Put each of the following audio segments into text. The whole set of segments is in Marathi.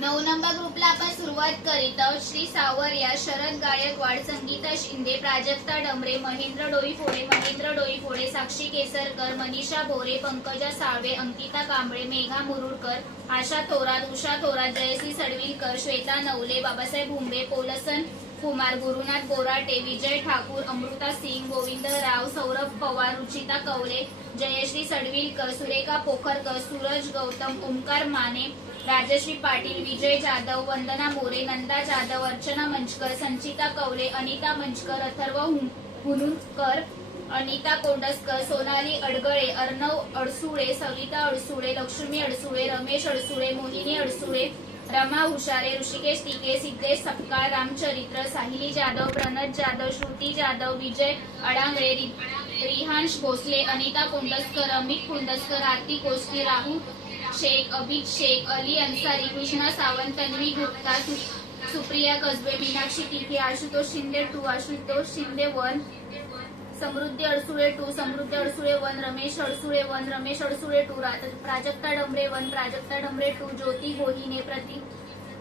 9 नंबर ग्रुपला आपण सुरुवात करीत आहोत। श्री सावरिया, शरद गायकवाड, संगीता शिंदे, प्राजक्ता डमरे, महेंद्र डोईफोडे, साक्षी केसरकर, मनीषा भोरे, पंकजा साळवे, अंकिता कांबळे, मेघा मुरुडकर, आशा थोरात, उषा थोरात, जयश्री सडविलकर, श्वेता नवले, बाबासाहेब भुमरे, पोलसन कुमार, गुरुनाथ बोराटे, विजय ठाकूर, अमृता सिंग, गोविंद राव, सौरभ पवार, रुचिता कवले, जयश्री सडविलकर, सुरेखा पोखरकर, सूरज गौतम, ओमकार माने, राजश्री पाटील, विजय जाधव, वंदना मोरे, नंदा जाधव, अर्चना मंचकर, संचिता कवले, अनिता मंचकर, अथर्व हुनुकर, अनिता कोंडसकर, सोनाली अडगळे, अर्णव अडसुळे, सविता अडसुळे, लक्ष्मी अडसुळे, रमेश अडसुळे, मोहिनी अडसुळे, रमा हुशारे, ऋषिकेश टिके, सिद्धेश सपकाळ, रामचरित्र, साहिली जाधव, प्रणत जाधव, श्रुती जाधव, विजय अडांगळे, रिहांश भोसले, अनिता कोंडसकर, अमित कोंडसकर, आरती कोस्की, राहुल शेख, अभित शेख, अली अंसारी, कृष्णा सावंत, तन्वी गुप्ता, सुप्रिया कसबे, मीनाक्षी टिके, आशुतोष शिंदे 2, आशुतोष शिंदे 1, समृद्धी अडसुळे 2, समृद्धी अडसुळे 1, रमेश अडसुळे 1, रमेश अडसुळे 2, प्राजक्ता डमरे 1, प्राजक्ता डमरे 2, ज्योती गोहिने,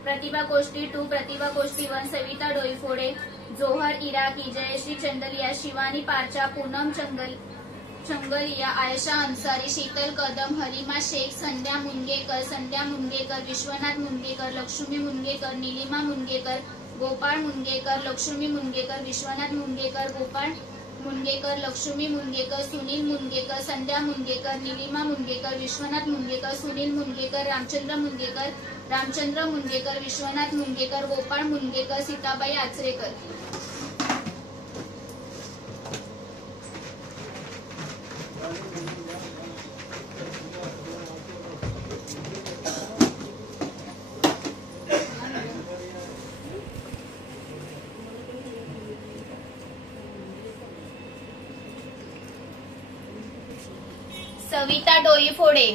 प्रतिभा कोष्टी 2, प्रतिभा कोष्टी 1, सविता डोईफोडे, जोहर इराकी, जयश्री चंदलिया, शिवानी पारचा, पूनम चंगलिया, आयशा अंसारी, शीतल कदम, हलिमा शेख, संध्या मुनगेकर, विश्वनाथ मुनगेकर, लक्ष्मी मुनगेकर, नीलिमा मुनगेकर, गोपाळ मुनगेकर, लक्ष्मी मुनगेकर, विश्वनाथ मुनगेकर, गोपाळ मुनगेकर, लक्ष्मी मुनगेकर, सुनील मुनगेकर, संध्या मुनगेकर, नीलिमा मुनगेकर, विश्वनाथ मुनगेकर, सुनील मुनगेकर, रामचंद्र मुनगेकर, विश्वनाथ मुनगेकर, गोपाळ मुनगेकर, सीताबाई आचरेकर। सविता डोईफोडे,